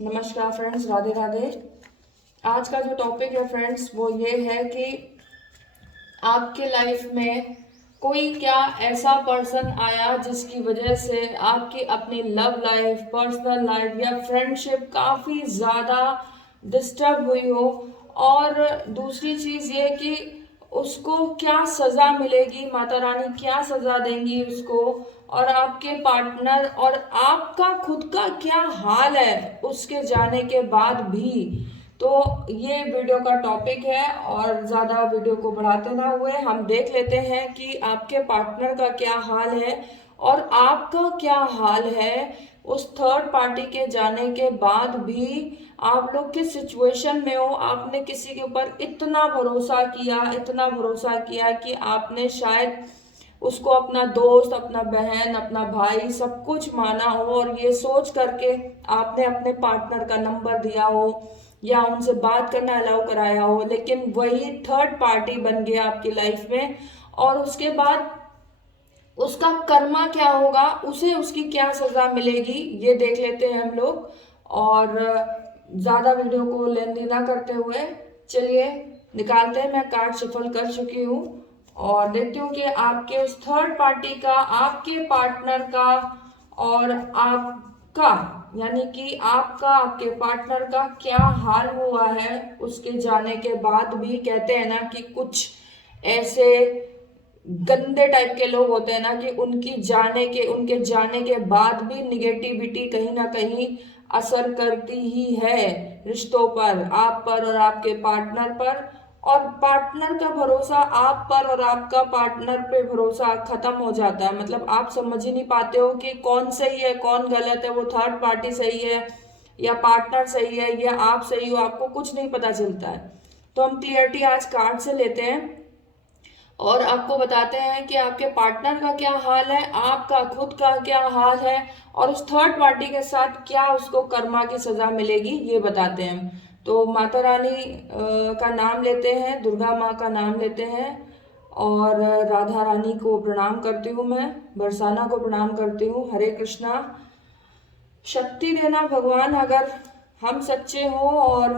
नमस्कार फ्रेंड्स, राधे राधे। आज का जो टॉपिक है फ्रेंड्स वो ये है कि आपके लाइफ में कोई क्या ऐसा पर्सन आया जिसकी वजह से आपकी अपनी लव लाइफ, पर्सनल लाइफ या फ्रेंडशिप काफ़ी ज़्यादा डिस्टर्ब हुई हो। और दूसरी चीज़ ये कि उसको क्या सज़ा मिलेगी, माता रानी क्या सज़ा देंगी उसको, और आपके पार्टनर और आपका खुद का क्या हाल है उसके जाने के बाद भी। तो ये वीडियो का टॉपिक है और ज़्यादा वीडियो को बढ़ाते ना हुए हम देख लेते हैं कि आपके पार्टनर का क्या हाल है और आपका क्या हाल है उस थर्ड पार्टी के जाने के बाद भी। आप लोग किस सिचुएशन में हो, आपने किसी के ऊपर इतना भरोसा किया, इतना भरोसा किया कि आपने शायद उसको अपना दोस्त, अपना बहन, अपना भाई सब कुछ माना हो और ये सोच करके आपने अपने पार्टनर का नंबर दिया हो या उनसे बात करना अलाउ कराया हो, लेकिन वही थर्ड पार्टी बन गया आपकी लाइफ में। और उसके बाद उसका कर्मा क्या होगा, उसे उसकी क्या सजा मिलेगी, ये देख लेते हैं हम लोग। और ज्यादा वीडियो को लेंदी ना करते हुए चलिए निकालते हैं। मैं कार्ड शफल कर चुकी हूँ और देखती हूँ कि आपके उस थर्ड पार्टी का, आपके पार्टनर का और आपका, यानी कि आपका आपके पार्टनर का क्या हाल हुआ है उसके जाने के बाद भी। कहते हैं ना कि कुछ ऐसे गंदे टाइप के लोग होते हैं ना कि उनके जाने के बाद भी निगेटिविटी कहीं ना कहीं असर करती ही है रिश्तों पर, आप पर और आपके पार्टनर पर। और पार्टनर का भरोसा आप पर और आपका पार्टनर पे भरोसा खत्म हो जाता है। मतलब आप समझ ही नहीं पाते हो कि कौन सही है कौन गलत है, वो थर्ड पार्टी सही है या पार्टनर सही है या आप सही हो, आपको कुछ नहीं पता चलता है। तो हम क्लियरिटी आज कार्ड से लेते हैं और आपको बताते हैं कि आपके पार्टनर का क्या हाल है, आपका खुद का क्या हाल है और उस थर्ड पार्टी के साथ क्या उसको कर्मा की सजा मिलेगी, ये बताते हैं। तो माता रानी का नाम लेते हैं, दुर्गा माँ का नाम लेते हैं और राधा रानी को प्रणाम करती हूँ, मैं बरसाना को प्रणाम करती हूँ। हरे कृष्णा। शक्ति देना भगवान, अगर हम सच्चे हो और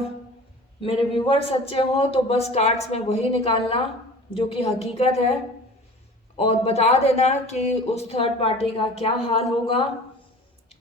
मेरे व्यूवर सच्चे हो तो बस कार्ड्स में वही निकालना जो कि हकीकत है और बता देना कि उस थर्ड पार्टी का क्या हाल होगा।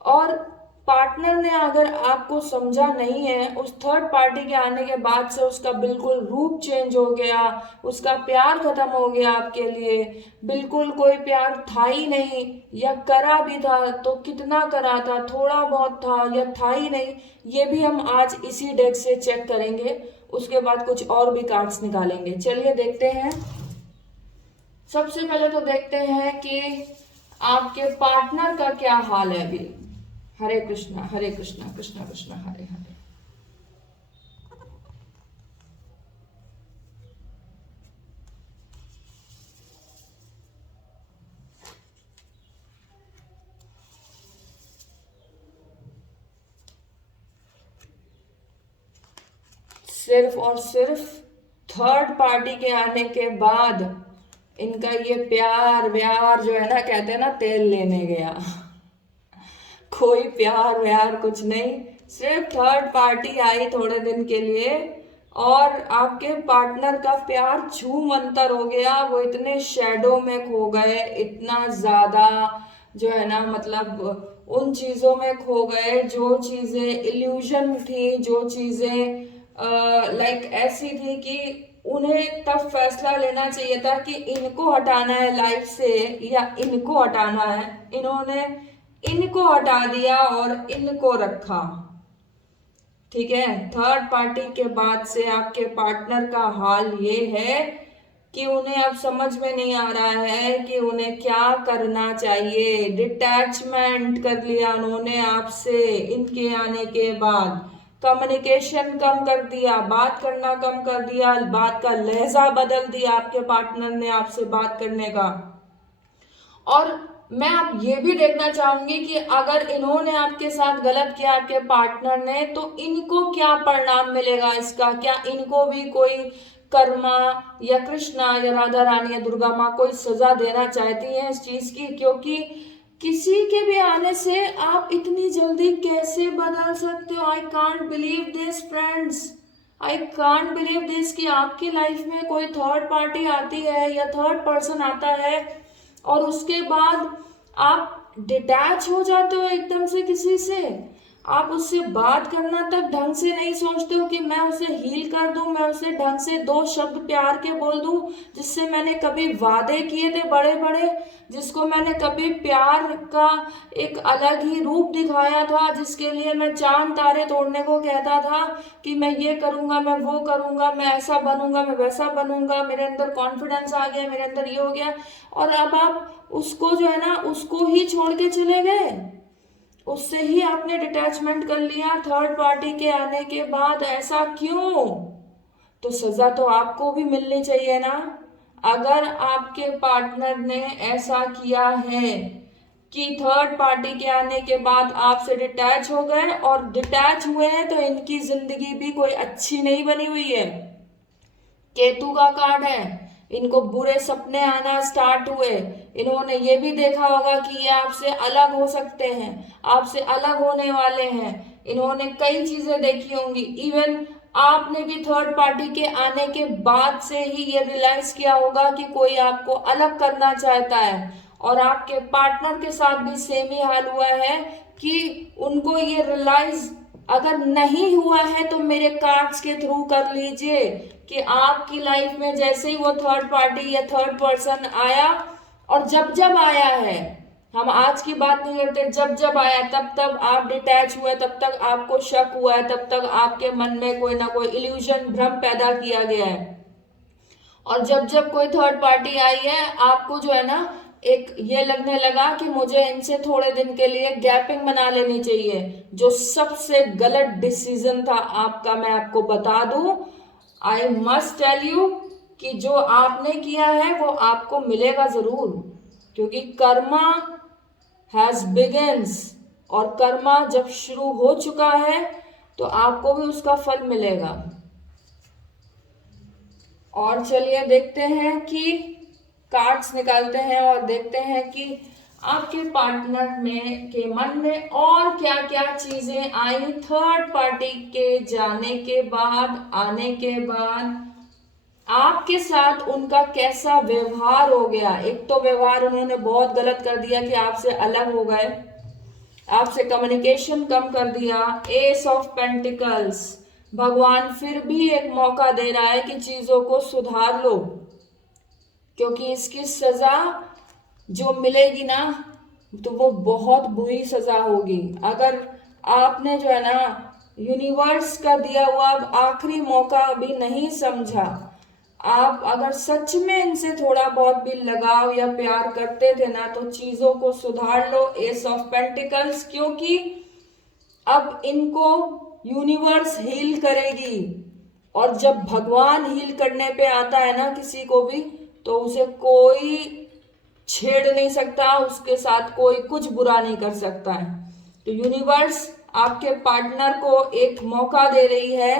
और पार्टनर ने अगर आपको समझा नहीं है, उस थर्ड पार्टी के आने के बाद से उसका बिल्कुल रूप चेंज हो गया, उसका प्यार खत्म हो गया आपके लिए, बिल्कुल कोई प्यार था ही नहीं, या करा भी था तो कितना करा था, थोड़ा बहुत था या था ही नहीं, ये भी हम आज इसी डेक से चेक करेंगे। उसके बाद कुछ और भी कार्ड्स निकालेंगे। चलिए देखते हैं। सबसे पहले तो देखते हैं कि आपके पार्टनर का क्या हाल है अभी। हरे कृष्णा कृष्णा कृष्णा हरे हरे। सिर्फ और सिर्फ थर्ड पार्टी के आने के बाद इनका ये प्यार व्यार जो है ना, कहते हैं ना तेल लेने गया। कोई प्यार व्यार कुछ नहीं, सिर्फ थर्ड पार्टी आई थोड़े दिन के लिए और आपके पार्टनर का प्यार छू मंतर हो गया। वो इतने शेडो में खो गए, इतना ज्यादा जो है ना, मतलब उन चीजों में खो गए जो चीजें इल्यूजन थी, जो चीजें लाइक ऐसी थी कि उन्हें तब फैसला लेना चाहिए था कि इनको हटाना है लाइफ से या इनको हटाना है। इन्होंने इनको हटा दिया और इनको रखा। ठीक है, थर्ड पार्टी के बाद से आपके पार्टनर का हाल ये है कि उन्हें अब समझ में नहीं आ रहा है कि उन्हें क्या करना चाहिए। डिटैचमेंट कर लिया उन्होंने आपसे इनके आने के बाद, कम्युनिकेशन कम कर दिया, बात करना कम कर दिया, बात का लहजा बदल दिया आपके पार्टनर ने आपसे बात करने का। और मैं अब ये भी देखना चाहूंगी कि अगर इन्होंने आपके साथ गलत किया, आपके पार्टनर ने, तो इनको क्या परिणाम मिलेगा इसका। क्या इनको भी कोई कर्मा या कृष्णा या राधा रानी या दुर्गा माँ कोई सजा देना चाहती है इस चीज की। क्योंकि किसी के भी आने से आप इतनी जल्दी कैसे बदल सकते हो? I can't believe this friends, I can't believe this कि आपकी लाइफ में कोई थर्ड पार्टी आती है या थर्ड पर्सन आता है और उसके बाद आप डिटैच हो जाते हो एकदम से किसी से। आप उससे बात करना तक ढंग से नहीं सोचते हो कि मैं उसे हील कर दूं, मैं उसे ढंग से दो शब्द प्यार के बोल दूं, जिससे मैंने कभी वादे किए थे बड़े बड़े, जिसको मैंने कभी प्यार का एक अलग ही रूप दिखाया था, जिसके लिए मैं चांद तारे तोड़ने को कहता था कि मैं ये करूंगा, मैं वो करूंगा, मैं ऐसा बनूंगा, मैं वैसा बनूंगा, मेरे अंदर कॉन्फिडेंस आ गया, मेरे अंदर ये हो गया। और अब आप उसको जो है ना, उसको ही छोड़ के चले गए, उससे ही आपने डिटैचमेंट कर लिया थर्ड पार्टी के आने के बाद। ऐसा क्यों? तो सजा तो आपको भी मिलनी चाहिए ना। अगर आपके पार्टनर ने ऐसा किया है कि थर्ड पार्टी के आने के बाद आपसे डिटैच हो गए और डिटैच हुए हैं, तो इनकी जिंदगी भी कोई अच्छी नहीं बनी हुई है। केतु का कार्ड है, इनको बुरे सपने आना स्टार्ट हुए। इन्होंने ये भी देखा होगा कि ये आपसे अलग हो सकते हैं, आपसे अलग होने वाले हैं। इन्होंने कई चीजें देखी होंगी। इवन आपने भी थर्ड पार्टी के आने के बाद से ही ये रियलाइज किया होगा कि कोई आपको अलग करना चाहता है। और आपके पार्टनर के साथ भी सेम ही हाल हुआ है कि उनको ये रियलाइज अगर नहीं हुआ है तो मेरे कार्ड्स के थ्रू कर लीजिए कि आपकी लाइफ में जैसे ही वो थर्ड पार्टी या थर्ड पर्सन आया, और जब जब आया है, हम आज की बात नहीं करते, जब जब आया तब तब आप डिटैच हुए, तब तक आपको शक हुआ है, तब तक आपके मन में कोई ना कोई इल्यूजन, भ्रम पैदा किया गया है। और जब जब कोई थर्ड पार्टी आई है, आपको जो है ना एक ये लगने लगा कि मुझे इनसे थोड़े दिन के लिए गैपिंग बना लेनी चाहिए, जो सबसे गलत डिसीजन था आपका। मैं आपको बता दूं, आई मस्ट टेल यू कि जो आपने किया है वो आपको मिलेगा जरूर, क्योंकि कर्मा हैज बिगिन्स, और कर्मा जब शुरू हो चुका है तो आपको भी उसका फल मिलेगा। और चलिए देखते हैं कि कार्ड्स निकालते हैं और देखते हैं कि आपके पार्टनर में के मन में और क्या क्या चीजें आई थर्ड पार्टी के जाने के बाद, आने के बाद। आपके साथ उनका कैसा व्यवहार हो गया। एक तो व्यवहार उन्होंने बहुत गलत कर दिया कि आपसे अलग हो गए, आपसे कम्युनिकेशन कम कर दिया। एस ऑफ पेंटिकल्स, भगवान फिर भी एक मौका दे रहा है कि चीजों को सुधार लो, क्योंकि इसकी सजा जो मिलेगी ना तो वो बहुत बुरी सजा होगी। अगर आपने जो है ना यूनिवर्स का दिया हुआ अब आखिरी मौका अभी नहीं समझा, आप अगर सच में इनसे थोड़ा बहुत भी लगाव या प्यार करते थे ना, तो चीजों को सुधार लो। एस ऑफ पेंटिकल्स, क्योंकि अब इनको यूनिवर्स हील करेगी, और जब भगवान हील करने पे आता है ना किसी को भी, तो उसे कोई छेड़ नहीं सकता, उसके साथ कोई कुछ बुरा नहीं कर सकता है। तो यूनिवर्स आपके पार्टनर को एक मौका दे रही है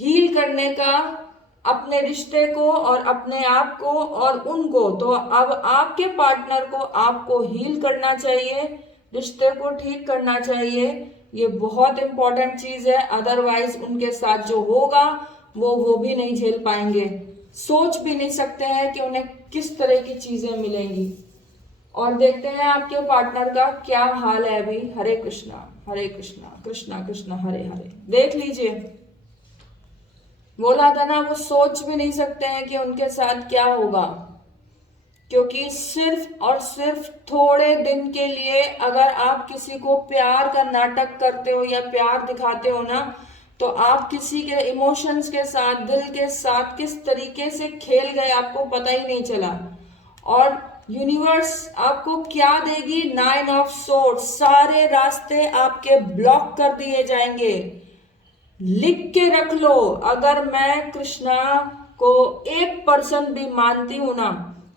हील करने का, अपने रिश्ते को और अपने आप को और उनको। तो अब आपके पार्टनर को आपको हील करना चाहिए, रिश्ते को ठीक करना चाहिए। ये बहुत इंपॉर्टेंट चीज है, अदरवाइज उनके साथ जो होगा वो भी नहीं झेल पाएंगे, सोच भी नहीं सकते हैं कि उन्हें किस तरह की चीजें मिलेंगी। और देखते हैं आपके पार्टनर का क्या हाल है अभी। हरे कृष्णा कृष्णा कृष्णा हरे हरे। देख लीजिए, बोला था ना, वो सोच भी नहीं सकते हैं कि उनके साथ क्या होगा, क्योंकि सिर्फ और सिर्फ थोड़े दिन के लिए अगर आप किसी को प्यार का नाटक करते हो या प्यार दिखाते हो ना, तो आप किसी के इमोशंस के साथ, दिल के साथ किस तरीके से खेल गए आपको पता ही नहीं चला। और यूनिवर्स आपको क्या देगी? 9 ऑफ सोर्ड्स, सारे रास्ते आपके ब्लॉक कर दिए जाएंगे। लिख के रख लो, अगर मैं कृष्णा को 1% भी मानती हूं ना,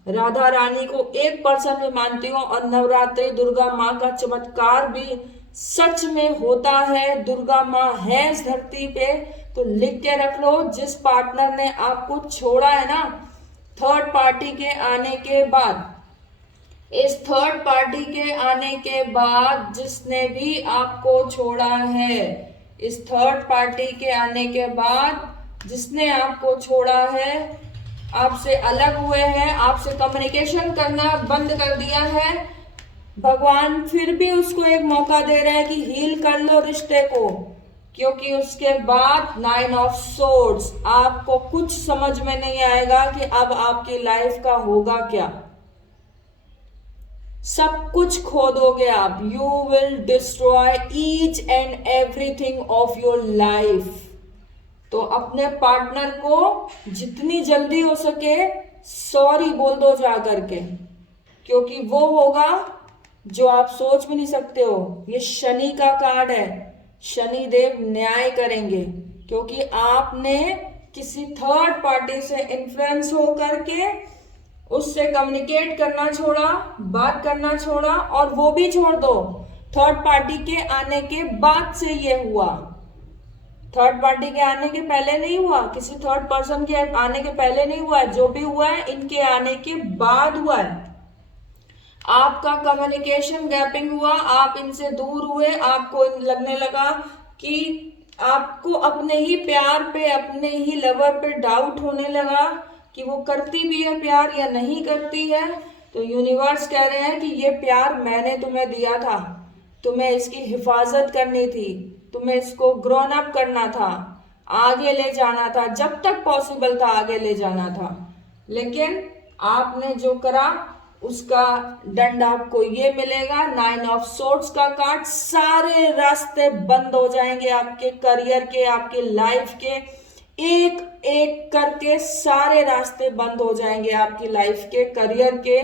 राधा रानी को 1% भी मानती हूँ, और नवरात्रि दुर्गा माँ का चमत्कार भी सच में होता है, दुर्गा माँ है इस धरती पे, तो लिख के रख लो। जिस पार्टनर ने आपको छोड़ा है ना थर्ड पार्टी के आने के बाद, इस थर्ड पार्टी के आने के बाद जिसने भी आपको छोड़ा है, इस थर्ड पार्टी के आने के बाद जिसने आपको छोड़ा है, आपसे अलग हुए हैं, आपसे कम्युनिकेशन करना बंद कर दिया है, भगवान फिर भी उसको एक मौका दे रहे हैं कि हील कर लो रिश्ते को, क्योंकि उसके बाद 9 ऑफ सोर्ड्स, आपको कुछ समझ में नहीं आएगा कि अब आपकी लाइफ का होगा क्या। सब कुछ खो दोगे आप। You will destroy each and everything of your life. तो अपने पार्टनर को जितनी जल्दी हो सके सॉरी बोल दो जा करके, क्योंकि वो होगा जो आप सोच भी नहीं सकते हो। ये शनि का कार्ड है, शनि देव न्याय करेंगे, क्योंकि आपने किसी थर्ड पार्टी से इन्फ्लुएंस हो करके उससे कम्युनिकेट करना छोड़ा, बात करना छोड़ा, और वो भी छोड़ दो, थर्ड पार्टी के आने के बाद से ये हुआ। थर्ड पार्टी के आने के पहले नहीं हुआ, किसी थर्ड पर्सन के आने के पहले नहीं हुआ है, जो भी हुआ है इनके आने के बाद हुआ है। आपका कम्युनिकेशन गैपिंग हुआ, आप इनसे दूर हुए, आपको लगने लगा कि आपको अपने ही प्यार पे, अपने ही लवर पे डाउट होने लगा कि वो करती भी है प्यार या नहीं करती है। तो यूनिवर्स कह रहे हैं कि ये प्यार मैंने तुम्हें दिया था, तुम्हें इसकी हिफाजत करनी थी, तुम्हें इसको ग्रोन अप करना था, आगे ले जाना था, जब तक पॉसिबल था आगे ले जाना था, लेकिन आपने जो करा उसका दंड आपको ये मिलेगा। 9 ऑफ सोर्ड्स का कार्ड, सारे रास्ते बंद हो जाएंगे आपके करियर के, आपके लाइफ के, एक एक करके सारे रास्ते बंद हो जाएंगे आपकी लाइफ के, करियर के,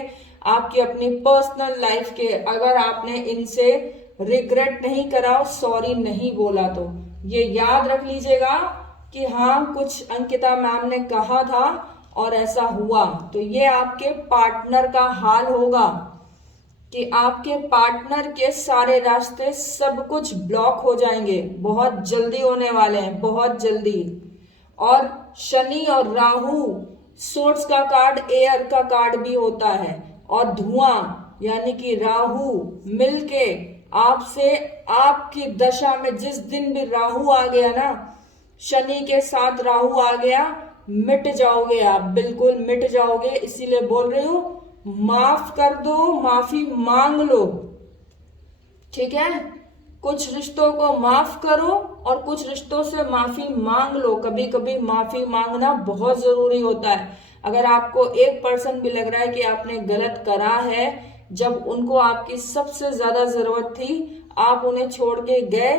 आपकी अपनी पर्सनल लाइफ के, अगर आपने इनसे रिग्रेट नहीं करा, सॉरी नहीं बोला तो। ये याद रख लीजिएगा कि हाँ, कुछ अंकिता मैम ने कहा था और ऐसा हुआ। तो ये आपके पार्टनर का हाल होगा कि आपके पार्टनर के सारे रास्ते, सब कुछ ब्लॉक हो जाएंगे, बहुत जल्दी होने वाले हैं, बहुत जल्दी। और शनि और राहु, सोर्स का कार्ड एयर का कार्ड भी होता है, और धुआं यानी कि राहु मिलके आपसे, आपकी दशा में जिस दिन भी राहु आ गया ना, शनि के साथ राहु आ गया, मिट जाओगे आप, बिल्कुल मिट जाओगे। इसीलिए बोल रही हूं, माफ कर दो, माफी मांग लो, ठीक है। कुछ रिश्तों को माफ करो और कुछ रिश्तों से माफी मांग लो। कभी कभी माफी मांगना बहुत जरूरी होता है। अगर आपको एक पर्सन भी लग रहा है कि आपने गलत करा है, जब उनको आपकी सबसे ज्यादा जरूरत थी, आप उन्हें छोड़ के गए,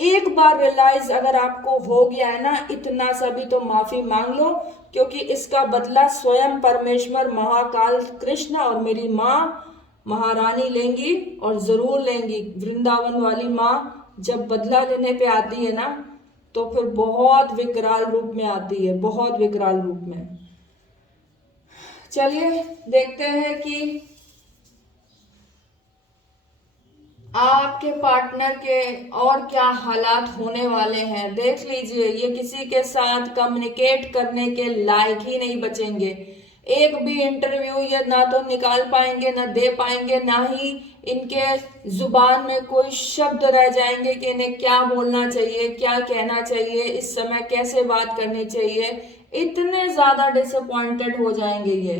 एक बार रियलाइज अगर आपको हो गया है ना इतना सा भी, तो माफी मांग लो, क्योंकि इसका बदला स्वयं परमेश्वर महाकाल कृष्ण और मेरी माँ महारानी लेंगी, और जरूर लेंगी। वृंदावन वाली माँ जब बदला लेने पे आती है ना, तो फिर बहुत विकराल रूप में आती है, बहुत विकराल रूप में। चलिए देखते हैं कि आपके पार्टनर के और क्या हालात होने वाले हैं। देख लीजिए, ये किसी के साथ कम्युनिकेट करने के लायक ही नहीं बचेंगे। एक भी इंटरव्यू ये ना तो निकाल पाएंगे, ना दे पाएंगे, ना ही इनके जुबान में कोई शब्द रह जाएंगे कि इन्हें क्या बोलना चाहिए, क्या कहना चाहिए, इस समय कैसे बात करनी चाहिए। इतने ज्यादा डिसअपॉइंटेड हो जाएंगे ये।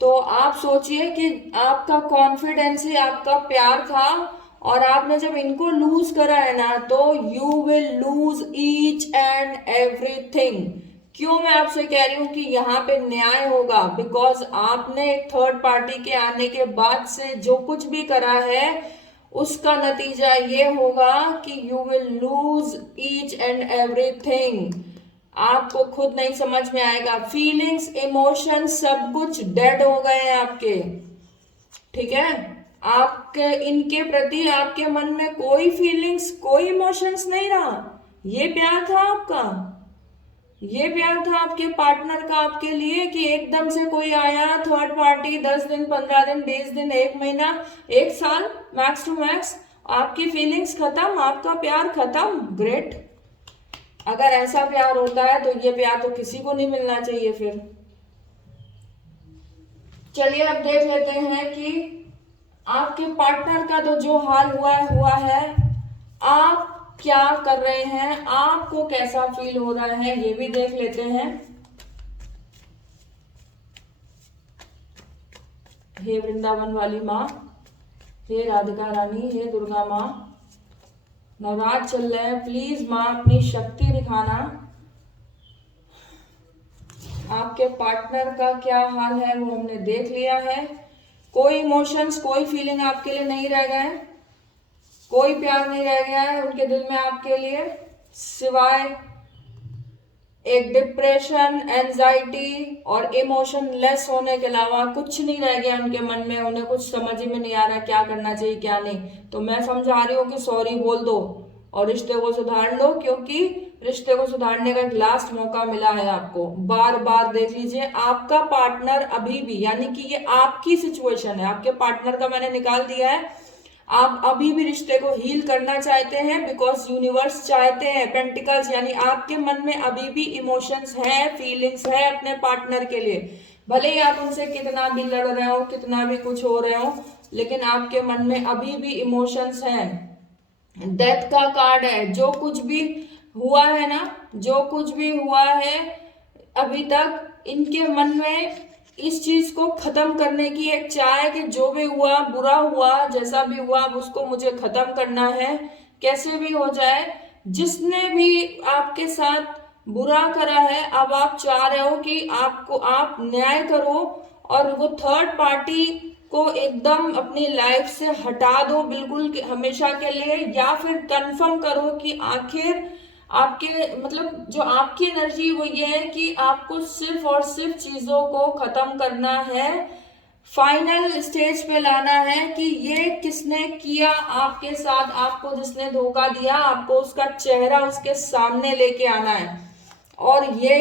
तो आप सोचिए कि आपका कॉन्फिडेंस ही आपका प्यार था, और आपने जब इनको लूज करा है ना, तो you will lose each and everything. क्यों मैं आपसे कह रही हूं कि यहाँ पे न्याय होगा, बिकॉज आपने एक थर्ड पार्टी के आने के बाद से जो कुछ भी करा है, उसका नतीजा ये होगा कि you will lose each and everything. आपको खुद नहीं समझ में आएगा, फीलिंग्स, इमोशन, सब कुछ डेड हो गए हैं आपके, ठीक है। आपके इनके प्रति आपके मन में कोई फीलिंग्स, कोई इमोशंस नहीं रहा। ये प्यार था आपका, ये प्यार था आपके पार्टनर का आपके लिए, कि एकदम से कोई आया थर्ड पार्टी, 10 दिन, 15 दिन, 20 दिन, 1 महीना, 1 साल मैक्स टू मैक्स, आपकी फीलिंग्स खत्म, आपका प्यार खत्म। ग्रेट। अगर ऐसा प्यार होता है तो ये प्यार तो किसी को नहीं मिलना चाहिए फिर। चलिए अब देख लेते हैं कि आपके पार्टनर का तो जो हाल हुआ है, आप क्या कर रहे हैं, आपको कैसा फील हो रहा है, ये भी देख लेते हैं। हे वृंदावन वाली माँ, हे राधिका रानी, हे दुर्गा माँ, नवरात्र चल रहे हैं, प्लीज माँ अपनी शक्ति दिखाना। आपके पार्टनर का क्या हाल है वो हमने देख लिया है। कोई इमोशंस, कोई फीलिंग आपके लिए नहीं रह गए, कोई प्यार नहीं रह गया है उनके दिल में आपके लिए, सिवाय एक डिप्रेशन, एंजाइटी और इमोशन लेस होने के अलावा कुछ नहीं रह गया उनके मन में। उन्हें कुछ समझ ही में नहीं आ रहा क्या करना चाहिए क्या नहीं। तो मैं समझा रही हूँ कि सॉरी बोल दो और रिश्ते को सुधार लो, क्योंकि रिश्ते को सुधारने का एक लास्ट मौका मिला है आपको। बार बार देख लीजिए, आपका पार्टनर अभी भी, यानी कि ये आपकी सिचुएशन है, आपके पार्टनर का मैंने निकाल दिया है, आप अभी भी रिश्ते को हील करना चाहते हैं, बिकॉज यूनिवर्स चाहते हैं। पेंटिकल्स यानी आपके मन में अभी भी इमोशंस है, फीलिंग्स है अपने पार्टनर के लिए। भले ही आप उनसे कितना भी लड़ रहे हो, कितना भी कुछ हो रहे हो, लेकिन आपके मन में अभी भी इमोशंस हैं। डेथ का कार्ड है। जो कुछ भी हुआ है ना, जो कुछ भी हुआ है अभी तक, इनके मन में इस चीज को खत्म करने की एक चाह है कि जो भी हुआ, बुरा हुआ, जैसा भी हुआ, अब उसको मुझे खत्म करना है, कैसे भी हो जाए। जिसने भी आपके साथ बुरा करा है, अब आप चाह रहे हो कि आप न्याय करो और वो थर्ड पार्टी को एकदम अपनी लाइफ से हटा दो बिल्कुल हमेशा के लिए, या फिर कंफर्म करो कि आखिर आपके मतलब जो आपकी एनर्जी वो ये है कि आपको सिर्फ और सिर्फ चीजों को खत्म करना है, फाइनल स्टेज पे लाना है कि ये किसने किया आपके साथ, आपको जिसने धोखा दिया, आपको उसका चेहरा उसके सामने लेके आना है। और ये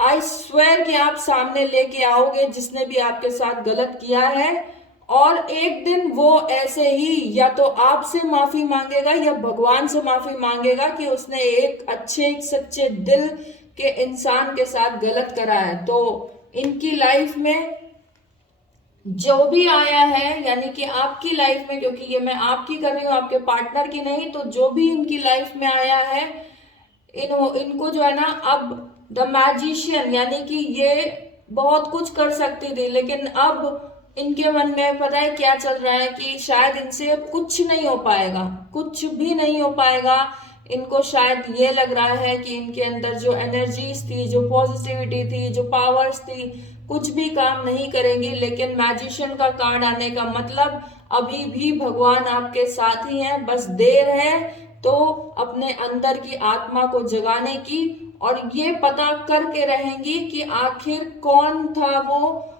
आई स्वेयर कि आप सामने लेके आओगे जिसने भी आपके साथ गलत किया है। और एक दिन वो ऐसे ही या तो आपसे माफी मांगेगा या भगवान से माफी मांगेगा कि उसने एक अच्छे एक सच्चे दिल के इंसान के साथ गलत करा है। तो इनकी लाइफ में जो भी आया है, यानी कि आपकी लाइफ में, क्योंकि ये मैं आपकी कर रही हूँ आपके पार्टनर की नहीं, तो जो भी इनकी लाइफ में आया है, इनको जो है ना, अब द मैजिशियन, यानी कि ये बहुत कुछ कर सकती थी, लेकिन अब इनके मन में पता है क्या चल रहा है कि शायद इनसे कुछ नहीं हो पाएगा, कुछ भी नहीं हो पाएगा। इनको शायद ये लग रहा है कि इनके अंदर जो एनर्जीज थी, जो पॉजिटिविटी थी, जो पावर्स थी, कुछ भी काम नहीं करेंगी। लेकिन मैजिशियन का कार्ड आने का मतलब अभी भी भगवान आपके साथ ही हैं, बस देर है तो अपने अंदर की आत्मा को जगाने की, और ये पता करके रहेंगी कि आखिर कौन था वो,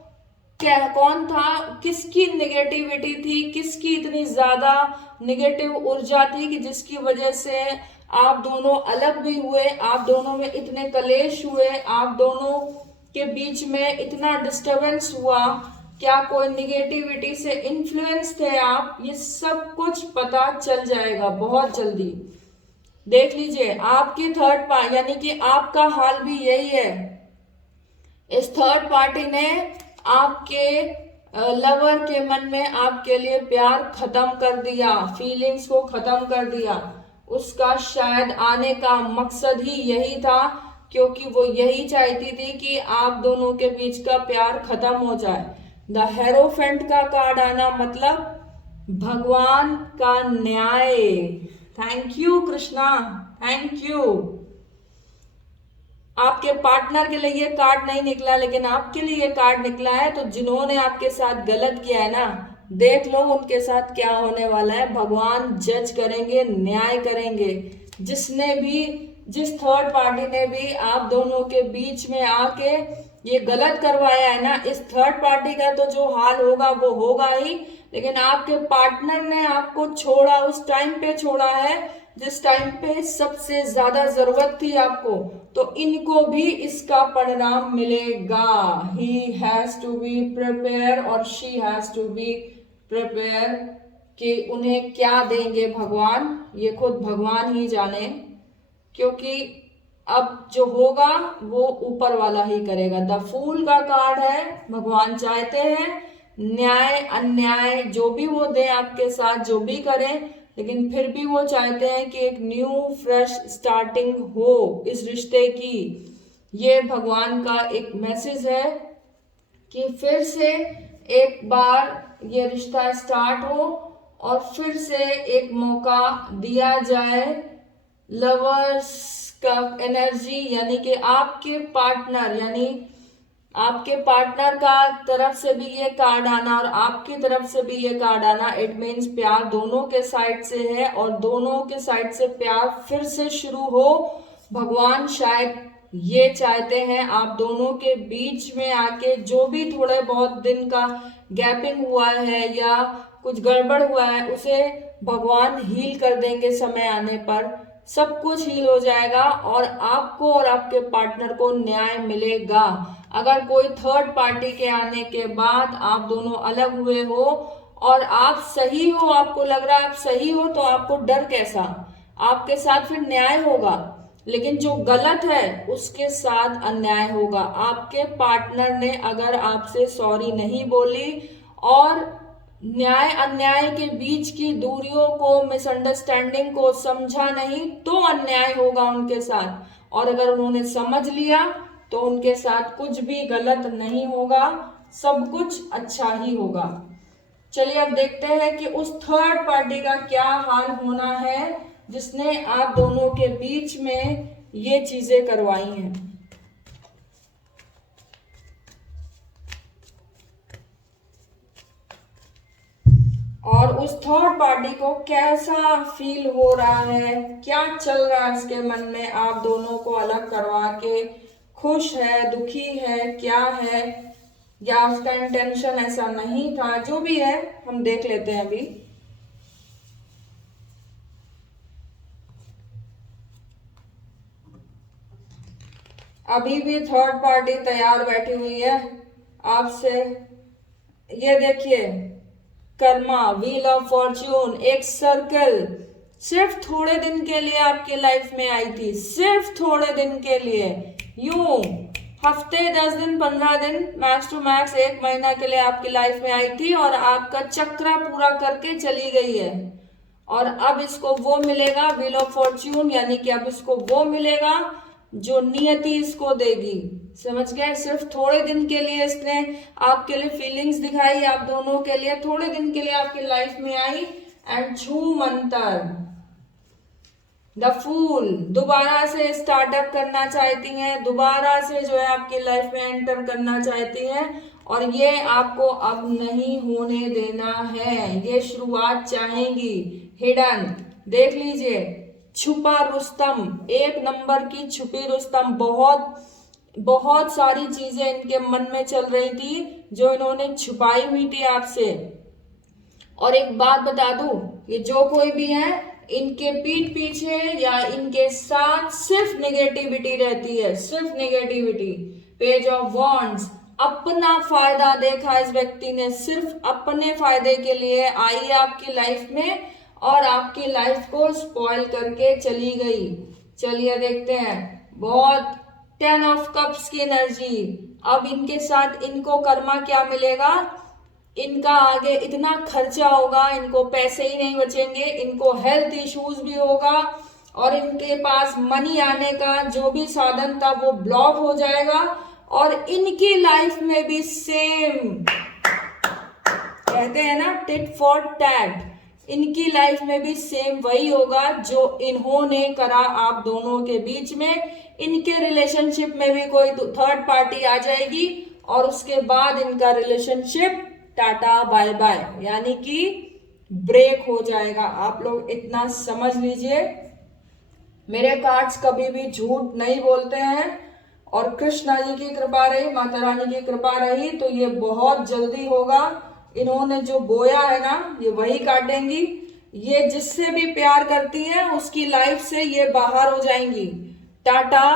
क्या कौन था, किसकी नेगेटिविटी थी, किसकी इतनी ज्यादा नेगेटिव ऊर्जा थी कि जिसकी वजह से आप दोनों अलग भी हुए, आप दोनों में इतने कलेश हुए, आप दोनों के बीच में इतना डिस्टरबेंस हुआ, क्या कोई निगेटिविटी से इन्फ्लुएंस थे आप, ये सब कुछ पता चल जाएगा बहुत जल्दी। देख लीजिए, आपकी थर्ड पार्टी यानी कि आपका हाल भी यही है। इस थर्ड पार्टी ने आपके लवर के मन में आपके लिए प्यार खत्म कर दिया, फीलिंग्स को खत्म कर दिया। उसका शायद आने का मकसद ही यही था, क्योंकि वो यही चाहती थी कि आप दोनों के बीच का प्यार खत्म हो जाए। द हेरोफेंट का कार्ड आना मतलब भगवान का न्याय। Thank you Krishna, thank you. आपके पार्टनर के लिए ये कार्ड नहीं निकला, लेकिन आपके लिए ये कार्ड निकला है। तो जिन्होंने आपके साथ गलत किया है ना, देख लो उनके साथ क्या होने वाला है। भगवान जज करेंगे, न्याय करेंगे। जिसने भी, जिस थर्ड पार्टी ने भी आप दोनों के बीच में आके ये गलत करवाया है ना, इस थर्ड पार्टी का तो जो हाल होगा वो होगा ही, लेकिन आपके पार्टनर ने आपको छोड़ा, उस टाइम पे छोड़ा है जिस टाइम पे सबसे ज्यादा जरूरत थी आपको। तो इनको भी इसका परिणाम मिलेगा। He has to be prepare और she has to be prepare कि उन्हें क्या देंगे भगवान, ये खुद भगवान ही जाने, क्योंकि अब जो होगा वो ऊपर वाला ही करेगा। द फूल का कार्ड है, भगवान चाहते हैं न्याय अन्याय जो भी वो दें आपके साथ, जो भी करें, लेकिन फिर भी वो चाहते हैं कि एक न्यू फ्रेश स्टार्टिंग हो इस रिश्ते की। ये भगवान का एक मैसेज है कि फिर से एक बार ये रिश्ता स्टार्ट हो और फिर से एक मौका दिया जाए लवर्स का एनर्जी, यानी कि आपके पार्टनर, यानी आपके पार्टनर का तरफ से भी ये कार्ड आना और आपकी तरफ से भी ये कार्ड आना, इट मीन्स प्यार दोनों के साइड से है और दोनों के साइड से प्यार फिर से शुरू हो। भगवान शायद ये चाहते हैं आप दोनों के बीच में आके जो भी थोड़े बहुत दिन का गैपिंग हुआ है या कुछ गड़बड़ हुआ है उसे भगवान हील कर देंगे। समय आने पर सब कुछ हील हो जाएगा और आपको और आपके पार्टनर को न्याय मिलेगा। अगर कोई थर्ड पार्टी के आने के बाद आप दोनों अलग हुए हो और आप सही हो, आपको लग रहा है आप सही हो, तो आपको डर कैसा, आपके साथ फिर न्याय होगा। लेकिन जो गलत है उसके साथ अन्याय होगा। आपके पार्टनर ने अगर आपसे सॉरी नहीं बोली और न्याय अन्याय के बीच की दूरियों को, मिसअंडरस्टैंडिंग को समझा नहीं, तो अन्याय होगा उनके साथ। और अगर उन्होंने समझ लिया तो उनके साथ कुछ भी गलत नहीं होगा, सब कुछ अच्छा ही होगा। चलिए अब देखते हैं कि उस थर्ड पार्टी का क्या हाल होना है जिसने आप दोनों के बीच में ये चीजें करवाई हैं। और उस थर्ड पार्टी को कैसा फील हो रहा है, क्या चल रहा है इसके मन में, आप दोनों को अलग करवा के खुश है, दुखी है, क्या है, या उसका इंटेंशन ऐसा नहीं था, जो भी है हम देख लेते हैं अभी। अभी भी थर्ड पार्टी तैयार बैठी हुई है आपसे। ये देखिए कर्मा, व्हील ऑफ फॉर्च्यून, एक सर्कल सिर्फ थोड़े दिन के लिए आपकी लाइफ में आई थी, सिर्फ थोड़े दिन के लिए, यूं हफ्ते 10 दिन 15 दिन मैक्स टू मैक्स 1 महीना के लिए आपकी लाइफ में आई थी और आपका चक्रा पूरा करके चली गई है। और अब इसको वो मिलेगा, व्हील ऑफ फॉर्च्यून, यानी कि अब इसको वो मिलेगा जो नियति इसको देगी। समझ गए? सिर्फ थोड़े दिन के लिए इसने आपके लिए फीलिंग्स दिखाई, आप दोनों के लिए थोड़े दिन के लिए आपकी लाइफ में आई। एंड छू मंतर, द फूल, दोबारा से स्टार्टअप करना चाहती हैं, दोबारा से जो है आपकी लाइफ में एंटर करना चाहती हैं और ये आपको अब नहीं होने देना है, ये शुरुआत चाहेंगी। हिडन, देख लीजिए, छुपा रुस्तम, 1 नंबर की छुपी रुस्तम, बहुत सारी चीजें इनके मन में चल रही थी जो इन्होंने छुपाई हुई थी आपसे। और एक बात बता दूं, ये जो कोई भी है इनके पीठ पीछे या इनके साथ सिर्फ नेगेटिविटी रहती है, सिर्फ नेगेटिविटी। पेज ऑफ वॉन्ड्स, अपना फायदा देखा इस व्यक्ति ने, सिर्फ अपने फायदे के लिए आई आपकी लाइफ में और आपकी लाइफ को स्पॉइल करके चली गई। चलिए देखते हैं, बहुत 10 ऑफ कप्स की एनर्जी। अब इनके साथ इनको कर्मा क्या मिलेगा, इनका आगे इतना खर्चा होगा, इनको पैसे ही नहीं बचेंगे, इनको हेल्थ इश्यूज भी होगा और इनके पास मनी आने का जो भी साधन था वो ब्लॉक हो जाएगा। और इनकी लाइफ में भी सेम, कहते हैं ना टिट फॉर टैट, इनकी लाइफ में भी सेम वही होगा जो इन्होंने करा आप दोनों के बीच में। इनके रिलेशनशिप में भी कोई थर्ड पार्टी आ जाएगी और उसके बाद इनका रिलेशनशिप टाटा बाय बाय, यानी कि ब्रेक हो जाएगा। आप लोग इतना समझ लीजिए, मेरे कार्ड्स कभी भी झूठ नहीं बोलते हैं और कृष्णा जी की कृपा रही, माता रानी की कृपा रही तो ये बहुत जल्दी होगा। इन्होंने जो बोया है ना ये वही काटेंगी। ये जिससे भी प्यार करती हैं उसकी लाइफ से ये बाहर हो जाएंगी, टाटा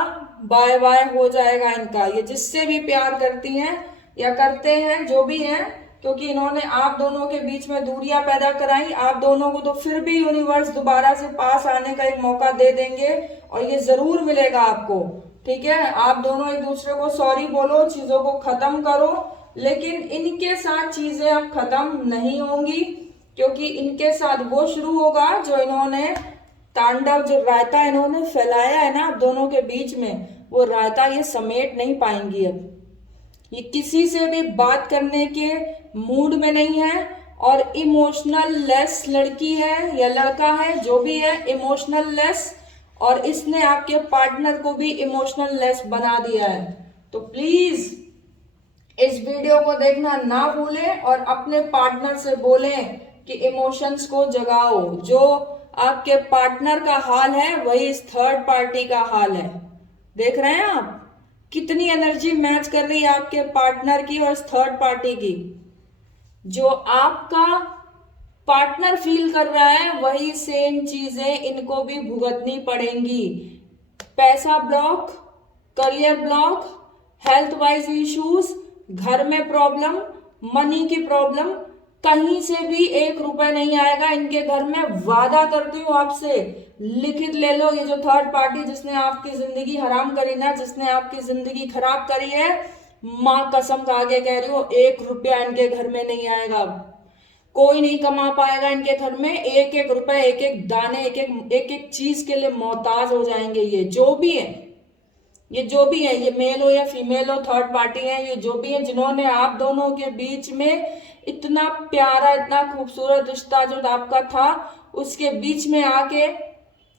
बाय बाय हो जाएगा इनका। ये जिससे भी प्यार करती हैं या करते हैं, जो भी हैं, क्योंकि इन्होंने आप दोनों के बीच में दूरियां पैदा कराई, आप दोनों को तो फिर भी यूनिवर्स दोबारा से पास आने का एक मौका दे देंगे और ये जरूर मिलेगा आपको। ठीक है, आप दोनों एक दूसरे को सॉरी बोलो, चीजों को खत्म करो लेकिन इनके साथ चीजें अब खत्म नहीं होंगी, क्योंकि इनके साथ वो शुरू होगा जो इन्होंने तांडव, जो रायता इन्होंने फैलाया है ना अब दोनों के बीच में, वो रायता ये समेट नहीं पाएंगी। अब ये किसी से भी बात करने के मूड में नहीं है, और इमोशनल लेस लड़की है या लड़का है, जो भी है इमोशनल लेस, और इसने आपके पार्टनर को भी इमोशनल लेस बना दिया है। तो प्लीज इस वीडियो को देखना ना भूलें और अपने पार्टनर से बोलें कि इमोशंस को जगाओ। जो आपके पार्टनर का हाल है वही इस थर्ड पार्टी का हाल है। देख रहे हैं आप कितनी एनर्जी मैच कर रही है आपके पार्टनर की और इस थर्ड पार्टी की। जो आपका पार्टनर फील कर रहा है वही सेम चीजें इनको भी भुगतनी पड़ेंगी। पैसा block, career block, health wise issues, घर में प्रॉब्लम, मनी की प्रॉब्लम, कहीं से भी 1 रुपए नहीं आएगा इनके घर में। वादा करती हूँ आपसे, लिखित ले लो। ये जो थर्ड पार्टी जिसने आपकी जिंदगी हराम करी ना, जिसने आपकी जिंदगी खराब करी है, माँ कसम खा के कह रही हो 1 रुपया इनके घर में नहीं आएगा। कोई नहीं कमा पाएगा इनके घर में 1-1 रुपए, 1-1 दाने, 1-1 चीज के लिए मोहताज हो जाएंगे। ये जो भी है, ये जो भी है, ये मेल हो या फीमेल हो, थर्ड पार्टी है, ये जो भी है, जिन्होंने आप दोनों के बीच में इतना प्यारा, इतना खूबसूरत रिश्ता जो आपका था, उसके बीच में आके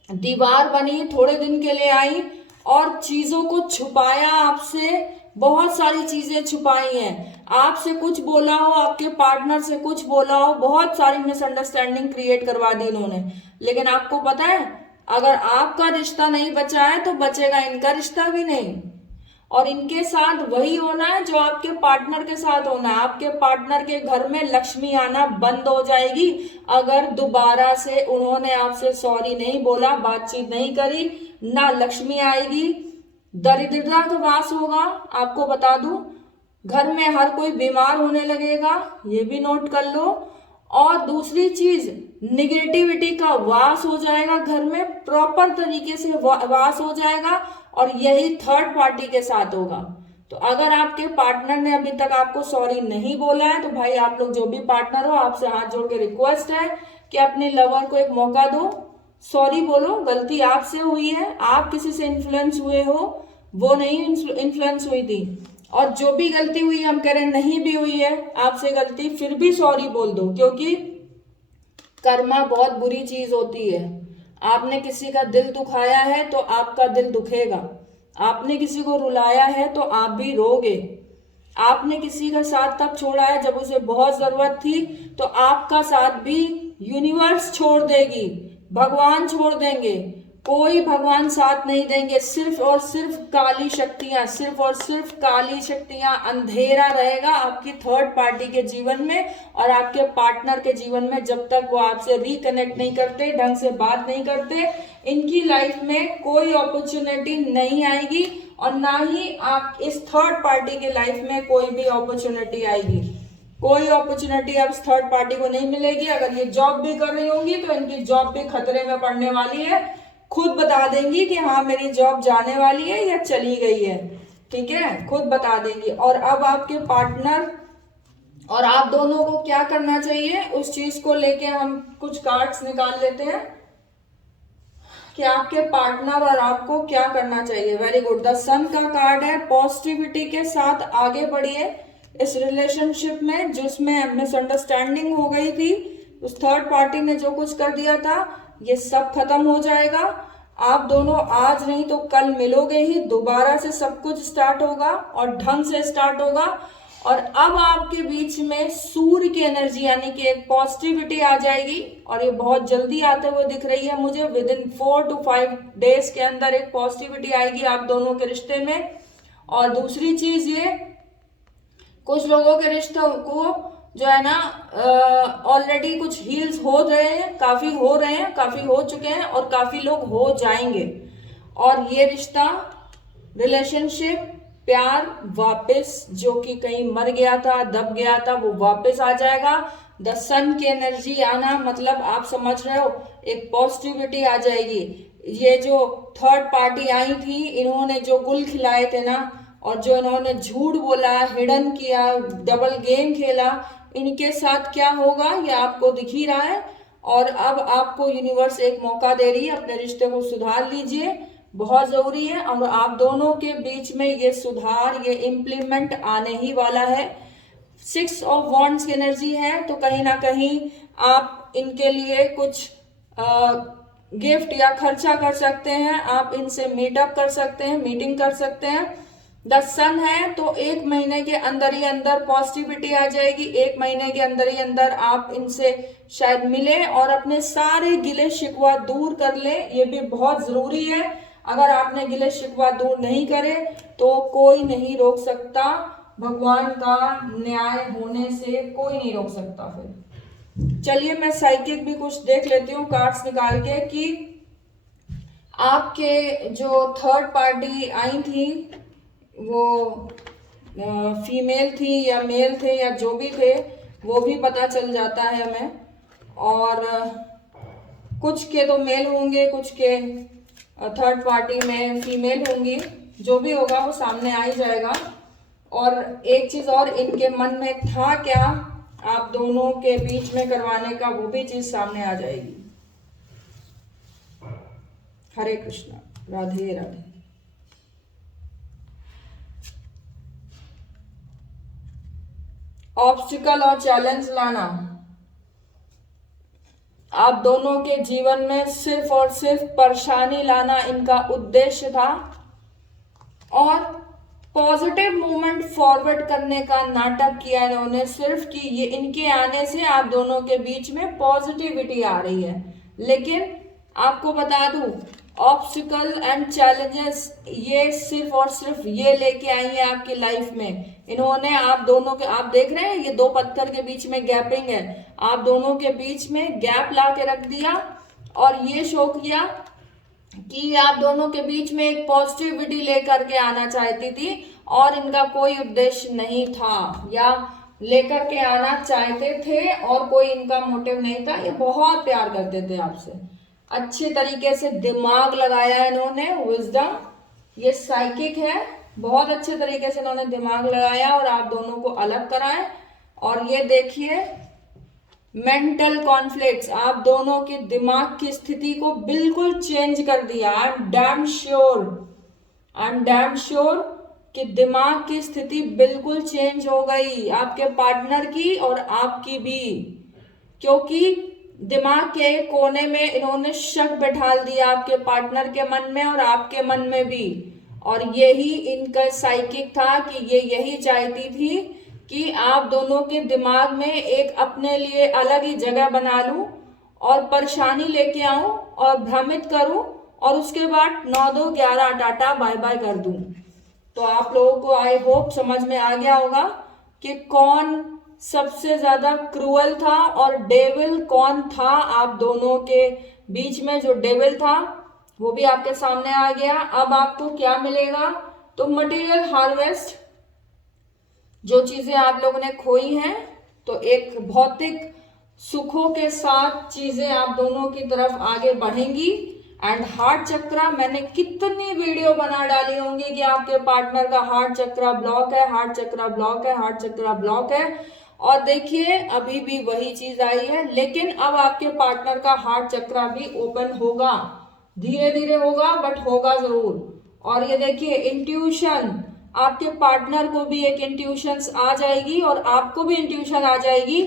दीवार बनी, थोड़े दिन के लिए आई और चीजों को छुपाया आपसे। बहुत सारी चीजें छुपाई हैं, आपसे कुछ बोला हो, आपके पार्टनर से कुछ बोला हो, बहुत सारी मिसअंडरस्टैंडिंग क्रिएट करवा दी इन्होंने। लेकिन आपको पता है, अगर आपका रिश्ता नहीं बचा है तो बचेगा इनका रिश्ता भी नहीं। और इनके साथ वही होना है जो आपके पार्टनर के साथ होना है। आपके पार्टनर के घर में लक्ष्मी आना बंद हो जाएगी अगर दोबारा से उन्होंने आपसे सॉरी नहीं बोला, बातचीत नहीं करी। ना लक्ष्मी आएगी, दरिद्रता का वास होगा। आपको बता दूं, घर में हर कोई बीमार होने लगेगा, ये भी नोट कर लो। और दूसरी चीज, निगेटिविटी का वास हो जाएगा घर में, प्रॉपर तरीके से वास हो जाएगा। और यही थर्ड पार्टी के साथ होगा। तो अगर आपके पार्टनर ने अभी तक आपको सॉरी नहीं बोला है तो भाई आप लोग जो भी पार्टनर हो, आपसे हाथ जोड़ के रिक्वेस्ट है कि अपने लवर को एक मौका दो, सॉरी बोलो। गलती आपसे हुई है, आप किसी से इन्फ्लुएंस हुए हो, वो नहीं इन्फ्लुएंस हुई थी। और जो भी गलती हुई, हम कह रहे नहीं भी हुई है आपसे गलती, फिर भी सॉरी बोल दो, क्योंकि कर्मा बहुत बुरी चीज होती है। आपने किसी का दिल दुखाया है तो आपका दिल दुखेगा। आपने किसी को रुलाया है तो आप भी रोगे। आपने किसी का साथ तब छोड़ा है जब उसे बहुत जरूरत थी, तो आपका साथ भी यूनिवर्स छोड़ देगी, भगवान छोड़ देंगे। कोई भगवान साथ नहीं देंगे। सिर्फ और सिर्फ काली शक्तियां, सिर्फ और सिर्फ काली शक्तियां, अंधेरा रहेगा आपकी थर्ड पार्टी के जीवन में और आपके पार्टनर के जीवन में। जब तक वो आपसे रिकनेक्ट नहीं करते, ढंग से बात नहीं करते, इनकी लाइफ में कोई अपॉर्चुनिटी नहीं आएगी और ना ही आप इस थर्ड पार्टी के लाइफ में कोई भी अपॉर्चुनिटी आएगी। कोई अपॉर्चुनिटी अब थर्ड पार्टी को नहीं मिलेगी। अगर ये जॉब भी कर रही होंगी तो इनकी जॉब भी खतरे में पड़ने वाली है। खुद बता देंगी कि हाँ मेरी जॉब जाने वाली है या चली गई है, ठीक है, खुद बता देंगी। और अब आपके पार्टनर और आप दोनों को क्या करना चाहिए, उस चीज को लेके हम कुछ कार्ड्स निकाल लेते हैं कि आपके पार्टनर और आपको क्या करना चाहिए। वेरी गुड, द सन का कार्ड है। पॉजिटिविटी के साथ आगे बढ़िए इस रिलेशनशिप में जिसमें मिसअंडरस्टैंडिंग हो गई थी, उस थर्ड पार्टी ने जो कुछ कर दिया था, ये सब खत्म हो जाएगा। आप दोनों आज नहीं तो कल मिलोगे ही, दोबारा से सब कुछ स्टार्ट होगा और ढंग से स्टार्ट होगा। और अब आपके बीच में सूर्य की एनर्जी यानी कि एक पॉजिटिविटी आ जाएगी और ये बहुत जल्दी आते हुए दिख रही है मुझे। विद इन 4 to 5 डेज के अंदर एक पॉजिटिविटी आएगी आप दोनों के रिश्ते में। और दूसरी चीज ये, कुछ लोगों के रिश्तों को जो है ना ऑलरेडी कुछ हील्स हो रहे हैं, काफी हो रहे हैं, काफी हो चुके हैं और काफी लोग हो जाएंगे। और ये रिश्ता, रिलेशनशिप, प्यार वापस जो कि कहीं मर गया था, दब गया था, वो वापस आ जाएगा। द सन की एनर्जी आना मतलब आप समझ रहे हो, एक पॉजिटिविटी आ जाएगी। ये जो थर्ड पार्टी आई थी, इन्होंने जो गुल खिलाए थे ना, और जो इन्होंने झूठ बोला, हिडन किया, डबल गेम खेला, इनके साथ क्या होगा ये आपको दिख ही रहा है। और अब आपको यूनिवर्स एक मौका दे रही है, अपने रिश्ते को सुधार लीजिए, बहुत जरूरी है। और आप दोनों के बीच में ये सुधार, ये इम्प्लीमेंट आने ही वाला है। 6 ऑफ वॉन्ड्स की एनर्जी है, तो कहीं ना कहीं आप इनके लिए कुछ गिफ्ट या खर्चा कर सकते हैं, आप इनसे मीटअप कर सकते हैं, मीटिंग कर सकते हैं। 10 सन है, तो 1 महीने के अंदर ही अंदर पॉजिटिविटी आ जाएगी। 1 महीने के अंदर ही अंदर आप इनसे शायद मिले और अपने सारे गिले शिकवा दूर कर ले, ये भी बहुत जरूरी है। अगर आपने गिले शिकवा दूर नहीं करे तो कोई नहीं रोक सकता, भगवान का न्याय होने से कोई नहीं रोक सकता। फिर चलिए मैं साइकिक भी कुछ देख लेती हूँ कार्ड्स निकाल के कि आपके जो थर्ड पार्टी आई थी वो फीमेल थी या मेल थे या जो भी थे, वो भी पता चल जाता है हमें। और कुछ के तो मेल होंगे, कुछ के थर्ड पार्टी में फीमेल होंगी, जो भी होगा वो सामने आ ही जाएगा। और एक चीज और, इनके मन में था क्या आप दोनों के बीच में करवाने का, वो भी चीज सामने आ जाएगी। हरे कृष्णा, राधे राधे। ऑब्स्टिकल और चैलेंज लाना आप दोनों के जीवन में, सिर्फ और सिर्फ परेशानी लाना इनका उद्देश्य था। और पॉजिटिव मूवमेंट फॉरवर्ड करने का नाटक किया इन्होंने, सिर्फ कि ये इनके आने से आप दोनों के बीच में पॉजिटिविटी आ रही है। लेकिन आपको बता दूं, ऑब्स्टिकल एंड चैलेंजेस ये सिर्फ और सिर्फ ये लेके आई है आपकी लाइफ में। इन्होंने आप दोनों के, आप देख रहे हैं ये 2 पत्थर के बीच में गैपिंग है, आप दोनों के बीच में गैप ला के रख दिया और ये शो किया कि आप दोनों के बीच में एक पॉजिटिविटी लेकर के आना चाहती थी और इनका कोई उद्देश्य नहीं था, या लेकर के आना चाहते थे और कोई इनका मोटिव नहीं था। ये बहुत प्यार करते थे आपसे, अच्छे तरीके से दिमाग लगाया इन्होंने, विजडम, ये साइकिक है, बहुत अच्छे तरीके से इन्होंने दिमाग लगाया और आप दोनों को अलग कराए। और ये देखिए मेंटल कॉन्फ्लिक्ट्स, आप दोनों के दिमाग की स्थिति को बिल्कुल चेंज कर दिया। आई एम डैम श्योर कि दिमाग की स्थिति बिल्कुल चेंज हो गई आपके पार्टनर की और आपकी भी, क्योंकि दिमाग के कोने में इन्होंने शक बैठा दिया आपके पार्टनर के मन में और आपके मन में भी। और यही इनका साइकिक था कि ये यही चाहती थी कि आप दोनों के दिमाग में एक अपने लिए अलग ही जगह बना लूं और परेशानी लेके आऊं और भ्रमित करूं और उसके बाद 9 2 11 टाटा बाय बाय कर दूं। तो आप लोगों को आई होप समझ में आ गया होगा कि कौन सबसे ज्यादा क्रूअल था और डेविल कौन था आप दोनों के बीच में। जो डेविल था वो भी आपके सामने आ गया। अब आपको क्या मिलेगा, तो मटेरियल हार्वेस्ट, जो चीजें आप लोगों ने खोई हैं, तो एक भौतिक सुखों के साथ चीजें आप दोनों की तरफ आगे बढ़ेंगी। एंड हार्ट चक्रा, मैंने कितनी वीडियो बना डाली होंगी कि आपके पार्टनर का हार्ट चक्रा ब्लॉक है, हार्ट चक्रा ब्लॉक है, हार्ट चक्रा ब्लॉक है। और देखिए अभी भी वही चीज आई है, लेकिन अब आपके पार्टनर का हार्ट चक्रा भी ओपन होगा, धीरे धीरे होगा बट होगा जरूर। और ये देखिए इंट्यूशन, आपके पार्टनर को भी एक इंट्यूशन आ जाएगी और आपको भी इंट्यूशन आ जाएगी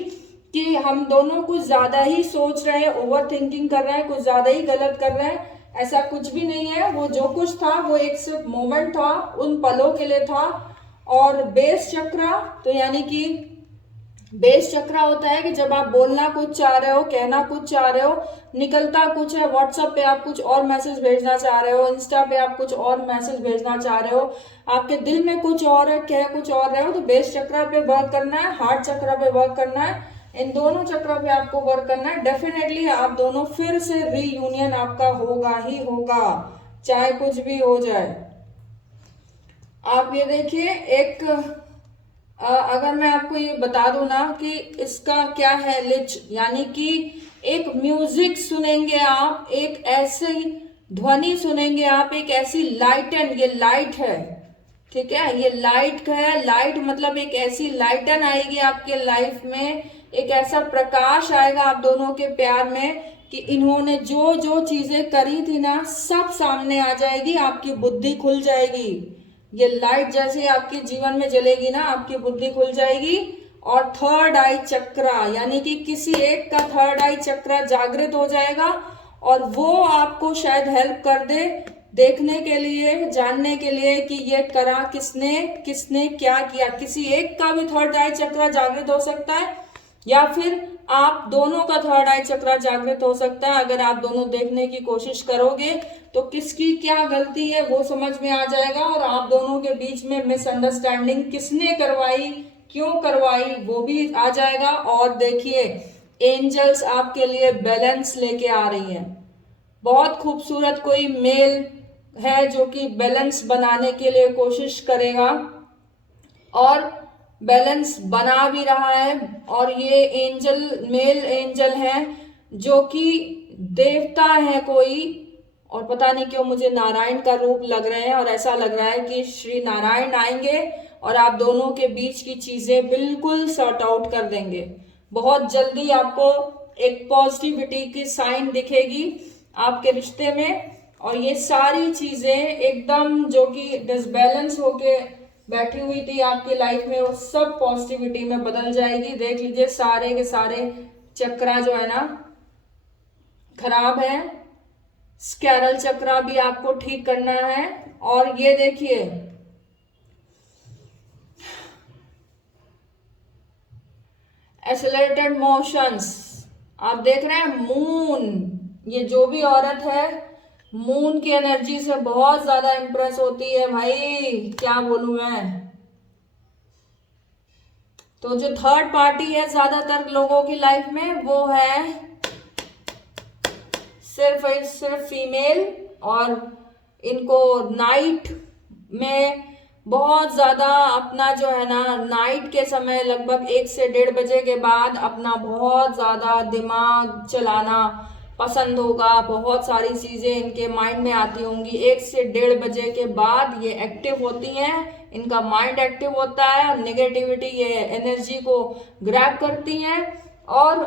कि हम दोनों कुछ ज्यादा ही सोच रहे हैं, ओवर थिंकिंग कर रहे हैं, कुछ ज्यादा ही गलत कर रहे हैं। ऐसा कुछ भी नहीं है, वो जो कुछ था वो एक सिर्फ मोमेंट था, उन पलों के लिए था। और बेस चक्रा, तो यानी कि बेस चक्रा होता है कि जब आप बोलना कुछ चाह रहे हो, कहना कुछ चाह रहे हो, निकलता कुछ है, व्हाट्सएप पे आप कुछ और मैसेज भेजना चाह रहे हो, इंस्टा पे आप कुछ और मैसेज भेजना चाह रहे हो, आपके दिल में कुछ और है, कह कुछ और रहे हो, तो बेस चक्रा पे वर्क करना है, हार्ट चक्रा पे वर्क करना है, इन दोनों चक्रा पे आपको वर्क करना है। डेफिनेटली आप दोनों फिर से रीयूनियन आपका होगा ही होगा, चाहे कुछ भी हो जाए। आप ये देखिए एक अगर मैं आपको ये बता दूं ना कि इसका क्या है लिच, यानी कि एक म्यूजिक सुनेंगे आप, एक ऐसी ध्वनि सुनेंगे आप, एक ऐसी लाइट, एंड ये लाइट है ठीक है, ये लाइट का है। लाइट मतलब एक ऐसी लाइटन आएगी आपके लाइफ में, एक ऐसा प्रकाश आएगा आप दोनों के प्यार में कि इन्होंने जो जो चीजें करी थी ना, सब सामने आ जाएगी, आपकी बुद्धि खुल जाएगी। ये लाइट जैसे आपके जीवन में जलेगी ना, आपकी बुद्धि खुल जाएगी। और थर्ड आई चक्रा, यानी कि किसी एक का थर्ड आई चक्रा जागृत हो जाएगा और वो आपको शायद हेल्प कर दे देखने के लिए, जानने के लिए कि ये करा किसने, किसने क्या किया। किसी एक का भी थर्ड आई चक्रा जागृत हो सकता है या फिर आप दोनों का थर्ड आई चक्रा जागृत हो सकता है। अगर आप दोनों देखने की कोशिश करोगे तो किसकी क्या गलती है वो समझ में आ जाएगा और आप दोनों के बीच में मिसअंडरस्टैंडिंग किसने करवाई, क्यों करवाई, वो भी आ जाएगा। और देखिए, एंजल्स आपके लिए बैलेंस लेके आ रही हैं। बहुत खूबसूरत कोई मेल है जो कि बैलेंस बनाने के लिए कोशिश करेगा और बैलेंस बना भी रहा है। और ये एंजल मेल एंजल है जो कि देवता है कोई, और पता नहीं क्यों मुझे नारायण का रूप लग रहे हैं और ऐसा लग रहा है कि श्री नारायण आएंगे और आप दोनों के बीच की चीजें बिल्कुल सॉर्ट आउट कर देंगे। बहुत जल्दी आपको एक पॉजिटिविटी की साइन दिखेगी आपके रिश्ते में और ये सारी चीजें एकदम जो कि डिसबैलेंस होके बैठी हुई थी आपकी लाइफ में, वो सब पॉजिटिविटी में बदल जाएगी। देख लीजिए, सारे के सारे चक्रा जो है ना खराब है। स्कैरल चक्रा भी आपको ठीक करना है। और ये देखिए, एक्सेलरेटेड मोशंस आप देख रहे हैं। मून, ये जो भी औरत है मून की एनर्जी से बहुत ज्यादा इंप्रेस होती है भाई, क्या बोलूं मैं। तो जो थर्ड पार्टी है ज्यादातर लोगों की लाइफ में वो है सिर्फ फीमेल, और इनको नाइट में बहुत ज्यादा अपना जो है ना, नाइट के समय लगभग 1 से 1:30 बजे के बाद अपना बहुत ज्यादा दिमाग चलाना पसंद होगा। बहुत सारी चीजें इनके माइंड में आती होंगी। 1 से 1:30 बजे के बाद ये एक्टिव होती हैं, इनका माइंड एक्टिव होता है और निगेटिविटी ये एनर्जी को ग्रैब करती हैं और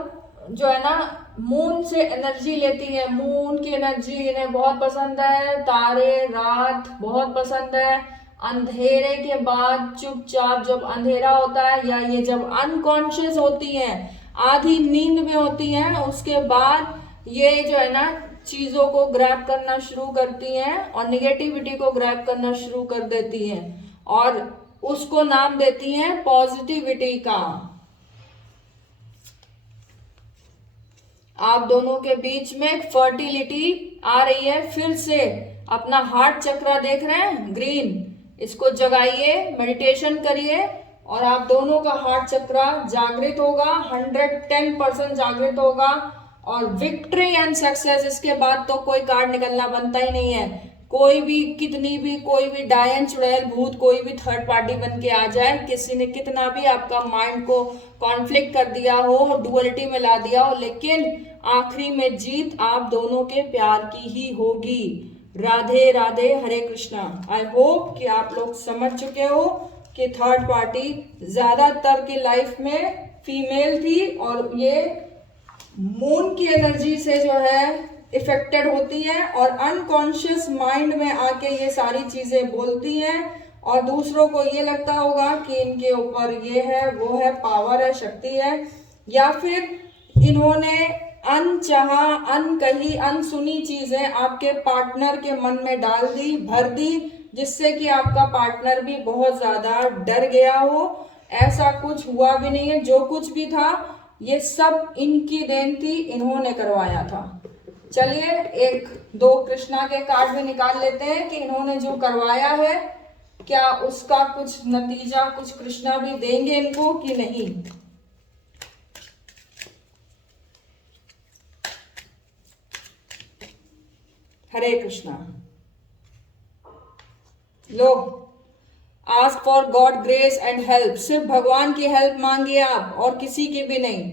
जो है ना मून से एनर्जी लेती है। मून की एनर्जी इन्हें बहुत पसंद है। तारे, रात बहुत पसंद है। अंधेरे के बाद चुपचाप जब अंधेरा होता है या ये जब अनकॉन्शियस होती हैं, आधी नींद में होती हैं, उसके बाद ये जो है ना चीजों को ग्रैब करना शुरू करती हैं और निगेटिविटी को ग्रैब करना शुरू कर देती हैं और उसको नाम देती हैं पॉजिटिविटी का। आप दोनों के बीच में फर्टिलिटी आ रही है। फिर से अपना हार्ट चक्रा देख रहे हैं ग्रीन, इसको जगाइए, मेडिटेशन करिए और आप दोनों का हार्ट चक्रा जागृत होगा, 110% जागृत होगा और विक्ट्री एंड सक्सेस। इसके बाद तो कोई कार्ड निकलना बनता ही नहीं है। कोई भी कितनी भी कोई भी डायन चुड़ैल भूत कोई भी थर्ड पार्टी बन के आ जाए, किसी ने कितना भी आपका माइंड को कॉन्फ्लिक्ट कर दिया हो, डुअलिटी में ला दिया हो, लेकिन आखिरी में जीत आप दोनों के प्यार की ही होगी। राधे राधे, हरे कृष्णा। आई होप कि आप लोग समझ चुके हो कि थर्ड पार्टी ज्यादातर की लाइफ में फीमेल थी और ये मून की एनर्जी से जो है इफेक्टेड होती हैं और अनकॉन्शियस माइंड में आके ये सारी चीजें बोलती हैं और दूसरों को ये लगता होगा कि इनके ऊपर ये है, वो है, पावर है, शक्ति है, या फिर इन्होंने अनचाहा, अनकही, अनसुनी चीजें आपके पार्टनर के मन में डाल दी, भर दी, जिससे कि आपका पार्टनर भी बहुत ज्यादा डर गया हो। ऐसा कुछ हुआ भी नहीं है। जो कुछ भी था ये सब इनकी देन थी, इन्होंने करवाया था। चलिए एक दो कृष्णा के कार्ड भी निकाल लेते हैं कि इन्होंने जो करवाया है क्या उसका कुछ नतीजा कुछ कृष्णा भी देंगे इनको कि नहीं। हरे कृष्णा। लो, ask for God grace and help. सिर्फ भगवान की हेल्प मांगिए आप और किसी की भी नहीं,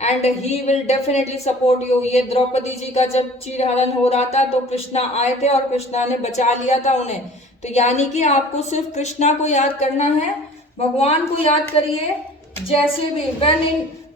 and he will definitely support you. ये द्रौपदी जी का जब चीरहरण हो रहा था तो कृष्णा आए थे और कृष्णा ने बचा लिया था उन्हें। तो यानी कि आपको सिर्फ कृष्णा को याद करना है, भगवान को याद करिए। जैसे भी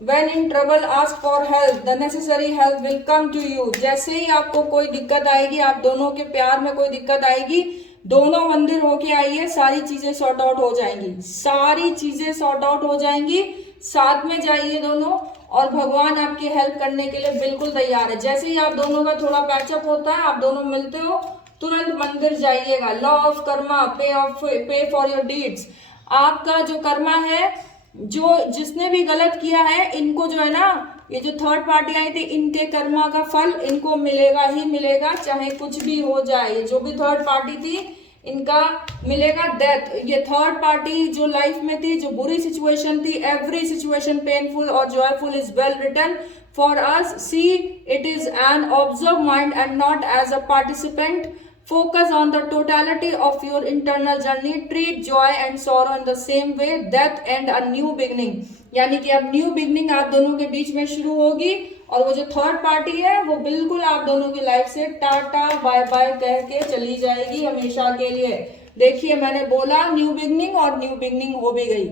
when in trouble ask for help, the necessary help will come to you। जैसे ही आपको कोई दिक्कत आएगी, आप दोनों के प्यार में कोई दिक्कत आएगी, दोनों मंदिर होके आइए, सारी चीजें सॉर्ट आउट हो जाएंगी, सारी चीजें सॉर्ट आउट हो जाएंगी। साथ में जाइए दोनों, और भगवान आपकी हेल्प करने के लिए बिल्कुल तैयार है। जैसे ही आप दोनों का थोड़ा पैचअप होता है, आप दोनों मिलते हो, तुरंत मंदिर जाइएगा। लॉ ऑफ कर्मा, पे फॉर योर डीड्स। आपका जो कर्मा है, जो जिसने भी गलत किया है, इनको जो है ना, ये जो थर्ड पार्टी आई थी, इनके कर्मा का फल इनको मिलेगा ही मिलेगा, चाहे कुछ भी हो जाए। जो भी थर्ड पार्टी थी, इनका मिलेगा डेथ। ये थर्ड पार्टी जो लाइफ में थी, जो बुरी सिचुएशन थी, एवरी सिचुएशन पेनफुल और joyful is well written for us. See it is an observe mind and not as a participant. Focus on the totality of your internal journey. Treat joy and sorrow in the same way. Death and a new beginning. यानी कि अब new beginning आप दोनों के बीच में शुरू होगी, और वो जो थर्ड पार्टी है, वो बिल्कुल आप दोनों की लाइफ से टाटा बाय बाय कह के चली जाएगी हमेशा के लिए। देखिए, मैंने बोला न्यू बिगनिंग, और न्यू बिगनिंग हो भी गई।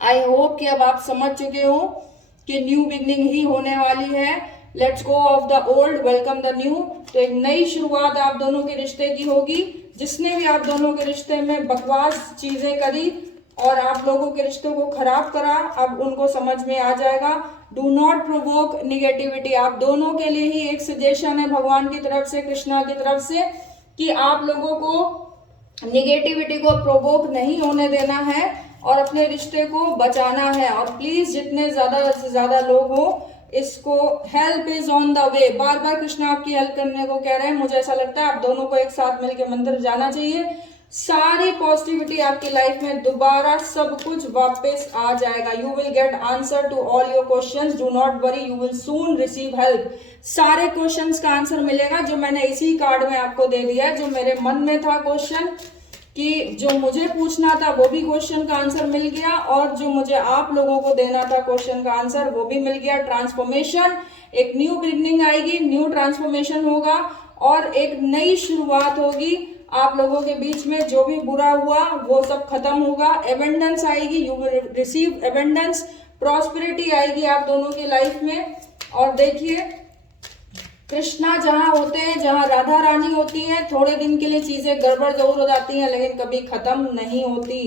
आई होप कि अब आप समझ चुके हो कि न्यू बिगनिंग ही होने वाली है। Let's go of the old, welcome the new. तो एक नई शुरुआत आप दोनों के रिश्ते की होगी। जिसने भी आप दोनों के रिश्ते में बकवास चीजें करी और आप लोगों के रिश्तों को खराब करा, अब उनको समझ में आ जाएगा। Do not provoke negativity. आप दोनों के लिए ही एक सजेशन है भगवान की तरफ से, कृष्णा की तरफ से, कि आप लोगों को निगेटिविटी को प्रोवोक नहीं होने देना है और अपने रिश्ते को बचाना है। और प्लीज जितने ज्यादा से ज्यादा लोग हो, इसको help is on the way. बार बार कृष्णा आपकी हेल्प करने को कह रहे हैं। मुझे ऐसा लगता है आप दोनों को एक साथ मिलकर मंदिर जाना चाहिए। सारी पॉजिटिविटी आपकी लाइफ में दोबारा सब कुछ वापस आ जाएगा। You will get answer to all your questions. Do not worry, you will soon receive help. सारे क्वेश्चंस का आंसर मिलेगा, जो मैंने इसी कार्ड में आपको दे दिया है। जो मेरे मन में था क्वेश्चन, कि जो मुझे पूछना था वो भी क्वेश्चन का आंसर मिल गया, और जो मुझे आप लोगों को देना था क्वेश्चन का आंसर, वो भी मिल गया। ट्रांसफॉर्मेशन, एक न्यू बिगनिंग आएगी, न्यू ट्रांसफॉर्मेशन होगा, और एक नई शुरुआत होगी आप लोगों के बीच में। जो भी बुरा हुआ वो सब खत्म होगा। एबेंडेंस आएगी, you will receive abundance. Prosperity आएगी आप दोनों की लाइफ में। और देखिए, कृष्णा जहाँ होते हैं, जहाँ राधा रानी होती है, थोड़े दिन के लिए चीजें गड़बड़ जरूर हो जाती हैं, लेकिन कभी खत्म नहीं होती।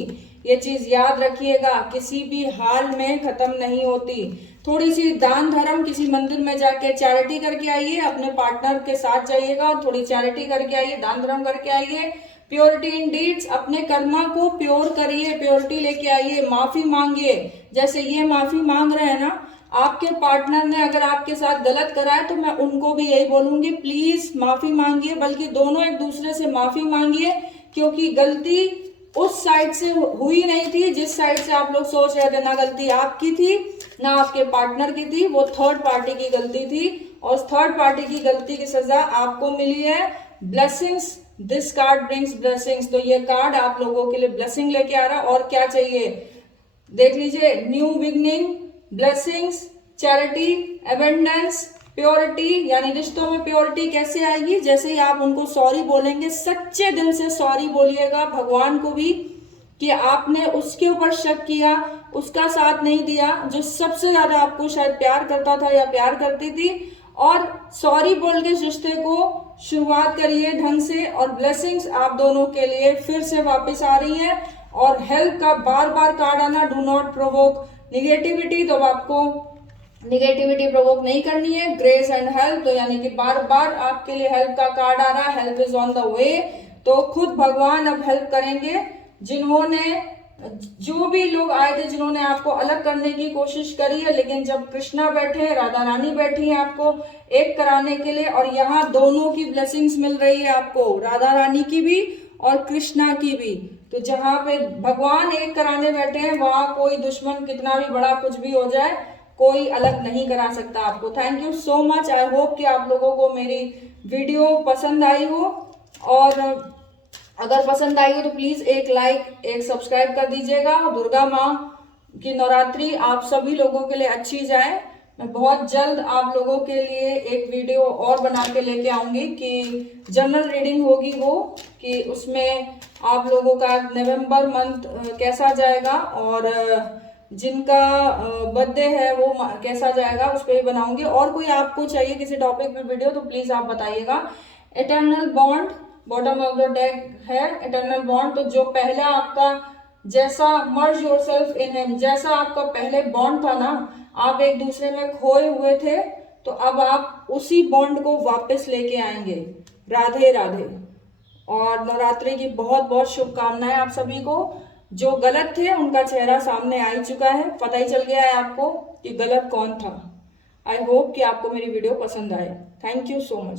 ये चीज याद रखिएगा, किसी भी हाल में खत्म नहीं होती। थोड़ी सी दान धर्म, किसी मंदिर में जाके चैरिटी करके आइए, अपने पार्टनर के साथ जाइएगा, थोड़ी चैरिटी करके आइए, दान धर्म करके आइए। प्योरिटी इन डीड्स, अपने कर्मा को प्योर करिए, प्योरिटी लेके आइए। माफी मांगिए, जैसे ये माफी मांग रहे हैं ना, आपके पार्टनर ने अगर आपके साथ गलत करा है, तो मैं उनको भी यही बोलूंगी, प्लीज माफी मांगिए। बल्कि दोनों एक दूसरे से माफी मांगिए, क्योंकि गलती उस साइड से हुई नहीं थी जिस साइड से आप लोग सोच रहे थे। ना गलती आपकी थी, ना आपके पार्टनर की थी, वो थर्ड पार्टी की गलती थी, और उस थर्ड पार्टी की गलती की सजा आपको मिली है। Blessings, this card brings blessings. तो ये कार्ड आप लोगों के लिए ब्लेसिंग लेके आ रहा है। और क्या चाहिए देख लीजिए, new beginning, blessings, charity, abundance, purity. यानी रिश्तों में प्योरिटी कैसे आएगी? जैसे ही आप उनको सॉरी बोलेंगे, सच्चे दिल से सॉरी बोलिएगा भगवान को भी, कि आपने उसके ऊपर शक किया, उसका साथ नहीं दिया, जो सबसे ज्यादा आपको शायद प्यार करता था या प्यार करती थी। और सॉरी बोल के इस रिश्ते को शुरुआत करिए ढंग से। और ब्लेसिंग्स आप दोनों के लिए फिर से वापस आ रही है। और हेल्प का बार बार कार्ड आना, डू नॉट प्रोवोक निगेटिविटी, तो आपको निगेटिविटी प्रोवोक नहीं करनी है। ग्रेस एंड हेल्प, तो यानी कि बार बार आपके लिए हेल्प का कार्ड आ रहा है, हेल्प इज ऑन द वे। तो खुद भगवान अब हेल्प करेंगे। जो भी लोग आए थे, जिन्होंने आपको अलग करने की कोशिश करी है, लेकिन जब कृष्णा बैठे, राधा रानी बैठी है आपको एक कराने के लिए, और यहाँ दोनों की ब्लेसिंग्स मिल रही है आपको, राधा रानी की भी और कृष्णा की भी। तो जहाँ पे भगवान एक कराने बैठे हैं, वहां कोई दुश्मन कितना भी बड़ा कुछ भी हो जाए, कोई अलग नहीं करा सकता आपको। Thank you so much. I hope कि आप लोगों को मेरी वीडियो पसंद आई हो, और अगर पसंद आई हो तो प्लीज एक लाइक, एक सब्सक्राइब कर दीजिएगा। दुर्गा माँ की नवरात्रि आप सभी लोगों के लिए अच्छी जाए। मैं बहुत जल्द आप लोगों के लिए एक वीडियो और बना के लेके आऊंगी, कि जनरल रीडिंग होगी वो, कि उसमें आप लोगों का नवंबर मंथ कैसा जाएगा, और जिनका बर्थडे है वो कैसा जाएगा, उस पर भी बनाऊंगी। और कोई आपको चाहिए किसी टॉपिक पे वीडियो तो प्लीज आप बताइएगा। Eternal bond bottom of the deck है, इटर्नल बॉन्ड। तो जो पहला आपका जैसा मर्ज योरसेल्फ इन हिम, जैसा आपका पहले बॉन्ड था ना, आप एक दूसरे में खोए हुए थे, तो अब आप उसी बॉन्ड को वापस लेके आएंगे। राधे राधे। और नवरात्रि की बहुत बहुत शुभकामनाएं आप सभी को। जो गलत थे उनका चेहरा सामने आ ही चुका है, पता ही चल गया है आपको कि गलत कौन था। आई होप कि आपको मेरी वीडियो पसंद आए। Thank you so much.